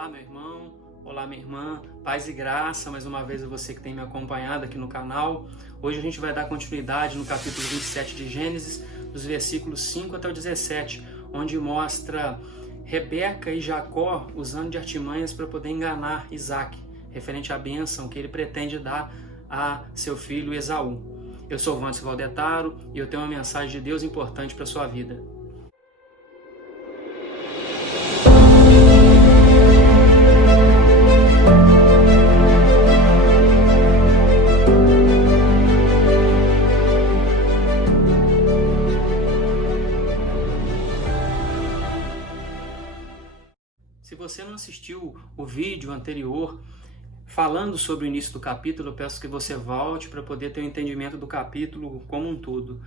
Olá, meu irmão, olá, minha irmã, paz e graça, mais uma vez a você que tem me acompanhado aqui no canal. Hoje a gente vai dar continuidade no capítulo 27 de Gênesis, dos versículos 5 até o 17, onde mostra Rebeca e Jacó usando de artimanhas para poder enganar Isaac, referente à bênção que ele pretende dar a seu filho Esaú. Eu sou o Vandes Valdetaro e eu tenho uma mensagem de Deus importante para a sua vida. Se você não assistiu o vídeo anterior falando sobre o início do capítulo, eu peço que você volte para poder ter um entendimento do capítulo como um todo.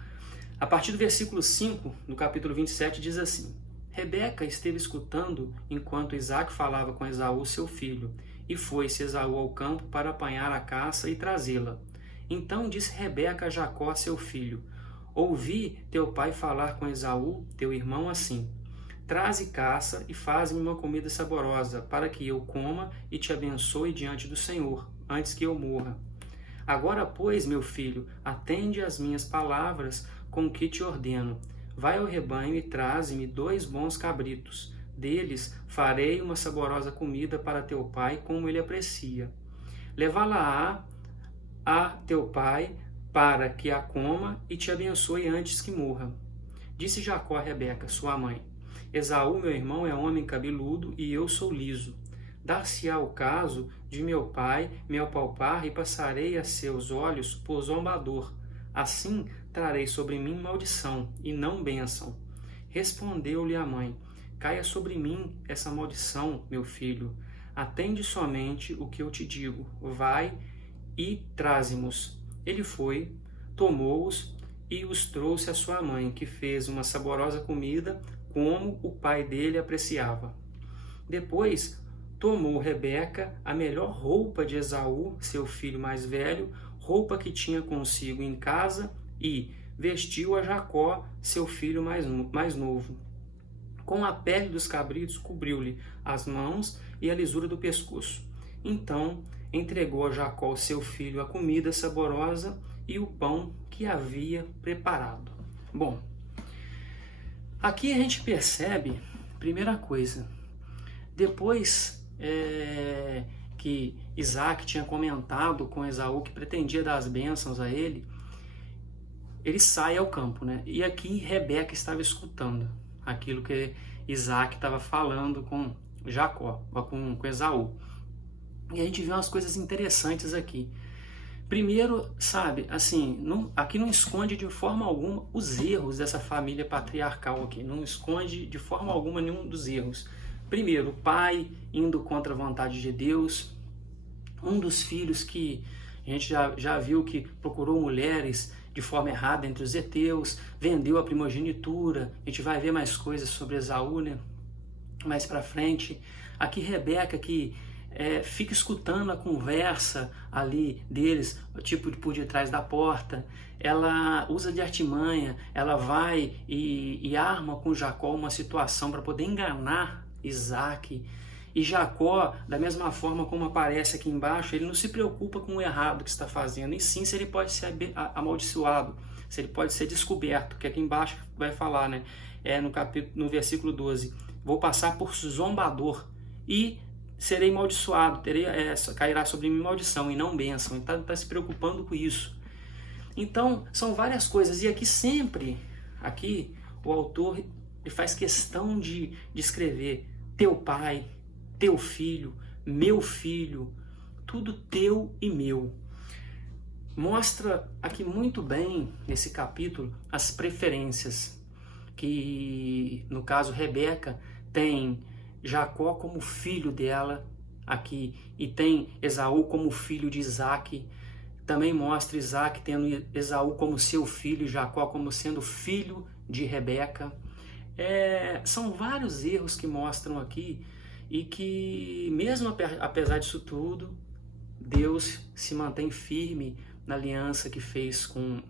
A partir do versículo 5, no capítulo 27, diz assim: Rebeca esteve escutando enquanto Isaac falava com Esaú, seu filho, e foi-se Esaú ao campo para apanhar a caça e trazê-la. Então disse Rebeca a Jacó, seu filho: Ouvi teu pai falar com Esaú, teu irmão, assim: Traze caça e faz-me uma comida saborosa, para que eu coma e te abençoe diante do Senhor, antes que eu morra. Agora, pois, meu filho, atende às minhas palavras com que te ordeno. Vai ao rebanho e traze-me 2 bons cabritos. Deles farei uma saborosa comida para teu pai, como ele aprecia. Levá-la a teu pai, para que a coma e te abençoe antes que morra. Disse Jacó a Rebeca, sua mãe: Esaú, meu irmão, é homem cabeludo e eu sou liso. Dar-se-á o caso de meu pai me apalpar e passarei a seus olhos por zombador. Assim trarei sobre mim maldição e não bênção. Respondeu-lhe a mãe: Caia sobre mim essa maldição, meu filho. Atende somente o que eu te digo. Vai e traze-mos. Ele foi, tomou-os e os trouxe à sua mãe, que fez uma saborosa comida, como o pai dele apreciava. Depois tomou Rebeca a melhor roupa de Esaú, seu filho mais velho, roupa que tinha consigo em casa, e vestiu a Jacó, seu filho mais novo. Com a pele dos cabritos cobriu-lhe as mãos e a lisura do pescoço. Então entregou a Jacó, seu filho, a comida saborosa e o pão que havia preparado. Bom, aqui a gente percebe, primeira coisa, depois que Isaac tinha comentado com Esaú que pretendia dar as bênçãos a ele sai ao campo, né? E aqui Rebeca estava escutando aquilo que Isaac estava falando com Jacó, com Esaú. E a gente vê umas coisas interessantes aqui. Primeiro, sabe, assim, aqui não esconde de forma alguma os erros dessa família patriarcal aqui. Não esconde de forma alguma nenhum dos erros. Primeiro, o pai indo contra a vontade de Deus. Um dos filhos que a gente já viu que procurou mulheres de forma errada entre os heteus, vendeu a primogenitura. A gente vai ver mais coisas sobre Esaú, né? Mais pra frente. Aqui Rebeca que fica escutando a conversa ali deles, tipo por detrás da porta. Ela usa de artimanha, ela vai e arma com Jacó uma situação para poder enganar Isaac. E Jacó, da mesma forma como aparece aqui embaixo, ele não se preocupa com o errado que está fazendo, e sim se ele pode ser amaldiçoado, se ele pode ser descoberto, que aqui embaixo vai falar, né? No versículo 12, vou passar por zombador e serei maldiçoado, cairá sobre mim maldição e não bênção. Ele está se preocupando com isso. Então, são várias coisas. E aqui o autor ele faz questão de escrever teu pai, teu filho, meu filho, tudo teu e meu. Mostra aqui muito bem, nesse capítulo, as preferências. Que, no caso, Rebeca tem Jacó como filho dela aqui, e tem Esaú como filho de Isaac. Também mostra Isaac tendo Esaú como seu filho e Jacó como sendo filho de Rebeca. São vários erros que mostram aqui, e que mesmo apesar disso tudo, Deus se mantém firme na aliança que fez com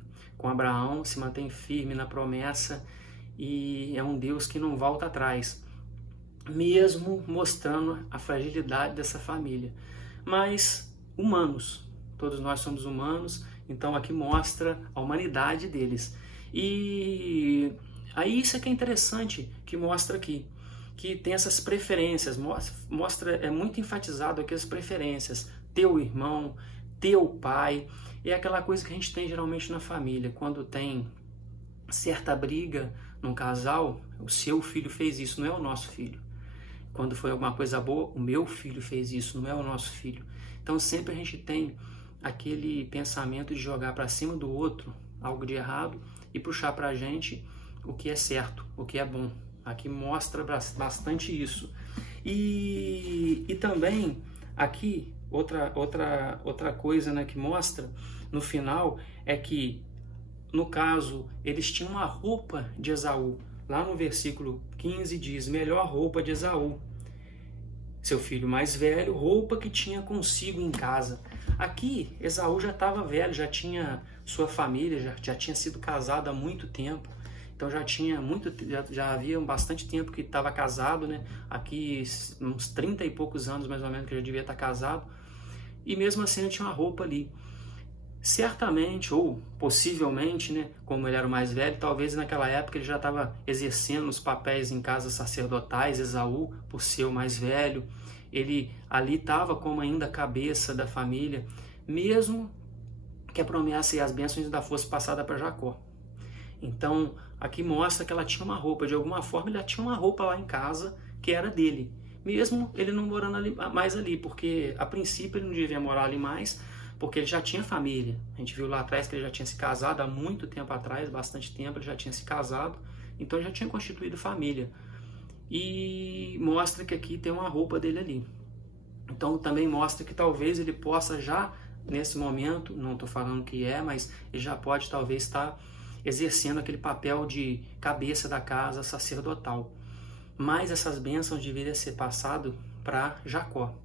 Abraão, se mantém firme na promessa, e é um Deus que não volta atrás. mesmo mostrando a fragilidade dessa família. Mas humanos, todos nós somos humanos, então aqui mostra a humanidade deles. E aí isso é que é interessante, que mostra aqui, que tem essas preferências, mostra, é muito enfatizado aqui as preferências, teu irmão, teu pai, é aquela coisa que a gente tem geralmente na família, quando tem certa briga num casal, o seu filho fez isso, não é o nosso filho. Quando foi alguma coisa boa, o meu filho fez isso, não é o nosso filho. Então sempre a gente tem aquele pensamento de jogar para cima do outro algo de errado e puxar para a gente o que é certo, o que é bom. Aqui mostra bastante isso. E também aqui outra coisa, né, que mostra no final é que, no caso, eles tinham uma roupa de Esaú. Lá no versículo 15 diz, melhor roupa de Esaú, seu filho mais velho, roupa que tinha consigo em casa. Aqui, Esaú já estava velho, já tinha sua família, já tinha sido casado há muito tempo. Então já havia bastante tempo que estava casado, né? Aqui uns 30 e poucos anos mais ou menos que já devia estar casado. E mesmo assim ele tinha uma roupa ali. Certamente, ou possivelmente, né, como ele era o mais velho, talvez naquela época ele já estava exercendo os papéis em casas sacerdotais, Esaú, por ser o mais velho. Ele ali estava como ainda a cabeça da família, mesmo que a promessa e as bênçãos ainda fosse passada para Jacó. Então, aqui mostra que ela tinha uma roupa, de alguma forma ela tinha uma roupa lá em casa que era dele, mesmo ele não morando mais ali, porque a princípio ele não devia morar ali mais, porque ele já tinha família. A gente viu lá atrás que ele já tinha se casado há muito tempo atrás, bastante tempo ele já tinha se casado, então ele já tinha constituído família. E mostra que aqui tem uma roupa dele ali. Então também mostra que talvez ele possa já, nesse momento, não estou falando que é, mas ele já pode talvez estar exercendo aquele papel de cabeça da casa sacerdotal. Mas essas bênçãos deveriam ser passadas para Jacó.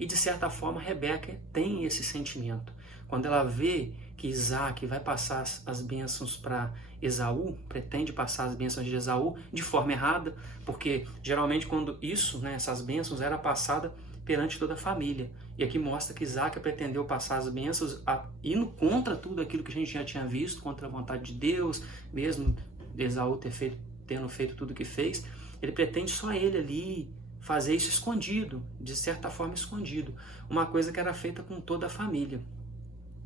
E de certa forma Rebeca tem esse sentimento. Quando ela vê que Isaac vai passar as bênçãos para Esaú, pretende passar as bênçãos de Esaú de forma errada, porque geralmente quando isso, né, essas bênçãos era passada perante toda a família. E aqui mostra que Isaac pretendeu passar as bênçãos indo contra tudo aquilo que a gente já tinha visto, contra a vontade de Deus, mesmo Esaú tendo feito tudo o que fez. Ele pretende só ele ali fazer isso escondido, de certa forma escondido, uma coisa que era feita com toda a família.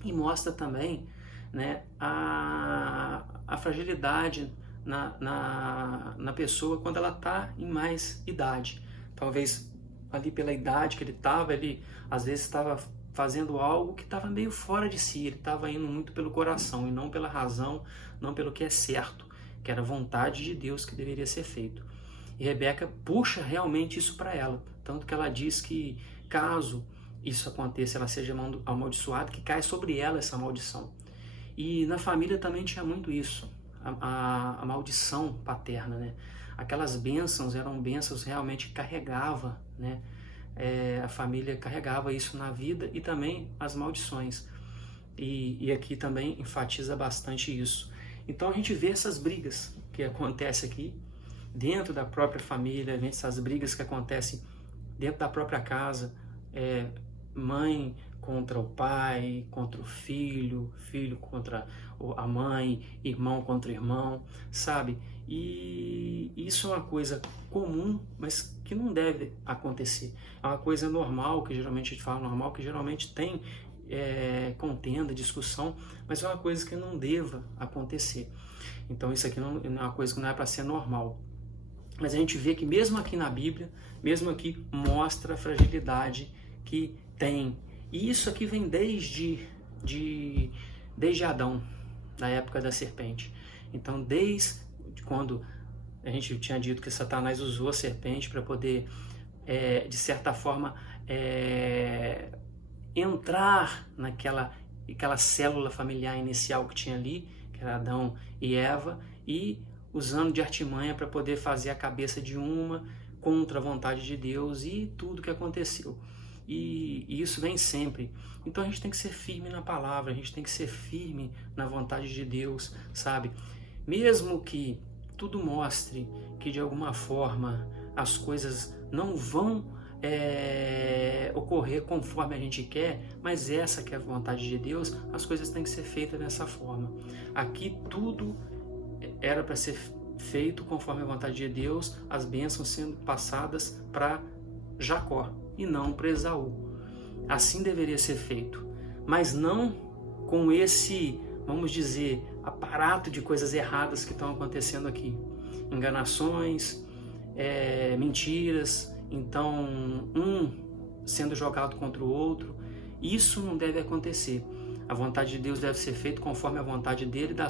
E mostra também, né, a fragilidade na pessoa quando ela está em mais idade. Talvez ali pela idade que ele estava, ele às vezes estava fazendo algo que estava meio fora de si, ele estava indo muito pelo coração e não pela razão, não pelo que é certo, que era a vontade de Deus que deveria ser feito. E Rebeca puxa realmente isso para ela, tanto que ela diz que caso isso aconteça, ela seja amaldiçoada, que cai sobre ela essa maldição. E na família também tinha muito isso, a maldição paterna, né? Aquelas bênçãos eram bênçãos realmente que carregava, né? A família carregava isso na vida e também as maldições. E aqui também enfatiza bastante isso. Então a gente vê essas brigas que acontecem aqui, dentro da própria família, essas brigas que acontecem dentro da própria casa, mãe contra o pai, contra o filho, filho contra a mãe, irmão contra irmão, sabe? E isso é uma coisa comum, mas que não deve acontecer. É uma coisa normal, que geralmente a gente fala normal, que geralmente tem contenda, discussão, mas é uma coisa que não deva acontecer. Então isso aqui não é uma coisa que não é para ser normal. Mas a gente vê que mesmo aqui na Bíblia, mesmo aqui, mostra a fragilidade que tem. E isso aqui vem desde Adão, da época da serpente. Então, desde quando a gente tinha dito que Satanás usou a serpente para poder, de certa forma, entrar naquela célula familiar inicial que tinha ali, que era Adão e Eva, e usando de artimanha para poder fazer a cabeça de uma contra a vontade de Deus e tudo que aconteceu. E isso vem sempre. Então a gente tem que ser firme na palavra, a gente tem que ser firme na vontade de Deus, sabe? Mesmo que tudo mostre que de alguma forma as coisas não vão ocorrer conforme a gente quer, mas essa que é a vontade de Deus, as coisas têm que ser feitas dessa forma. Aqui tudo era para ser feito conforme a vontade de Deus, as bênçãos sendo passadas para Jacó e não para Esaú. Assim deveria ser feito, mas não com esse, vamos dizer, aparato de coisas erradas que estão acontecendo aqui. Enganações, mentiras, então um sendo jogado contra o outro. Isso não deve acontecer. A vontade de Deus deve ser feita conforme a vontade dele, da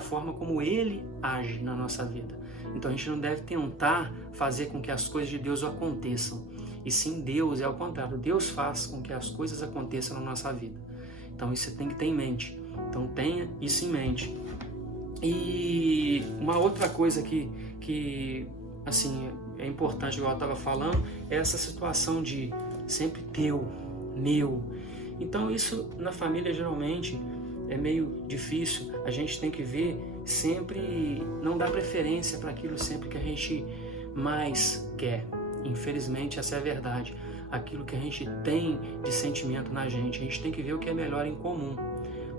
forma como ele age na nossa vida. Então a gente não deve tentar fazer com que as coisas de Deus aconteçam. E sim, Deus é ao contrário. Deus faz com que as coisas aconteçam na nossa vida. Então isso você tem que ter em mente. Então tenha isso em mente. E uma outra coisa que assim, é importante, igual eu estava falando, é essa situação de sempre teu, meu. Então isso na família geralmente é meio difícil. A gente tem que ver sempre, não dar preferência para aquilo sempre que a gente mais quer. Infelizmente essa é a verdade. Aquilo que a gente tem de sentimento na gente, a gente tem que ver o que é melhor em comum.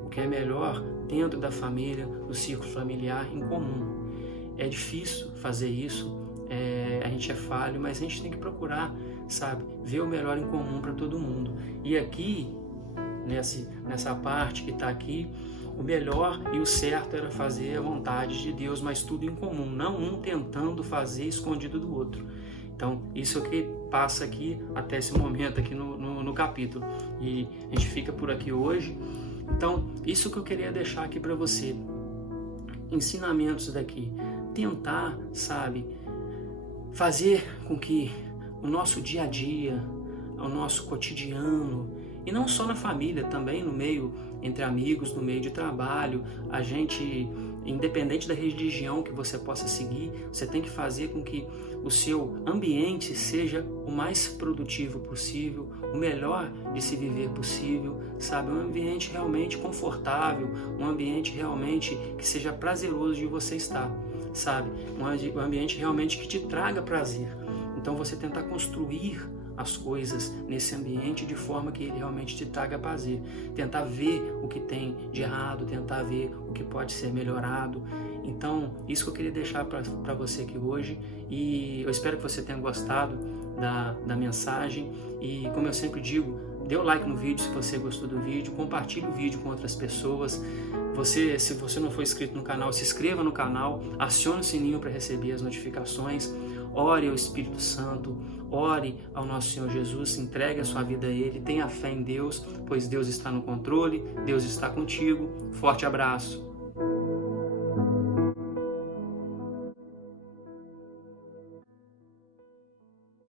O que é melhor dentro da família, do círculo familiar em comum. É difícil fazer isso, a gente é falho, mas a gente tem que procurar, sabe, ver o melhor em comum para todo mundo. E aqui, nessa parte que está aqui, o melhor e o certo era fazer a vontade de Deus, mas tudo em comum, não um tentando fazer escondido do outro. Então, isso é o que passa aqui até esse momento aqui no capítulo. E a gente fica por aqui hoje. Então, isso que eu queria deixar aqui para você. Ensinamentos daqui. Tentar, sabe, fazer com que o nosso dia a dia, o nosso cotidiano, e não só na família, também no meio entre amigos, no meio de trabalho, a gente, independente da religião que você possa seguir, você tem que fazer com que o seu ambiente seja o mais produtivo possível, o melhor de se viver possível, sabe? Um ambiente realmente confortável, um ambiente realmente que seja prazeroso de você estar, sabe? Um ambiente realmente que te traga prazer. Então você tentar construir as coisas nesse ambiente de forma que ele realmente te traga prazer. Tentar ver o que tem de errado, tentar ver o que pode ser melhorado. Então, isso que eu queria deixar para você aqui hoje, e eu espero que você tenha gostado da mensagem. E como eu sempre digo, dê o like no vídeo se você gostou do vídeo, compartilhe o vídeo com outras pessoas. Se você não for inscrito no canal, se inscreva no canal, acione o sininho para receber as notificações. Ore ao Espírito Santo, ore ao nosso Senhor Jesus, entregue a sua vida a Ele, tenha fé em Deus, pois Deus está no controle, Deus está contigo. Forte abraço!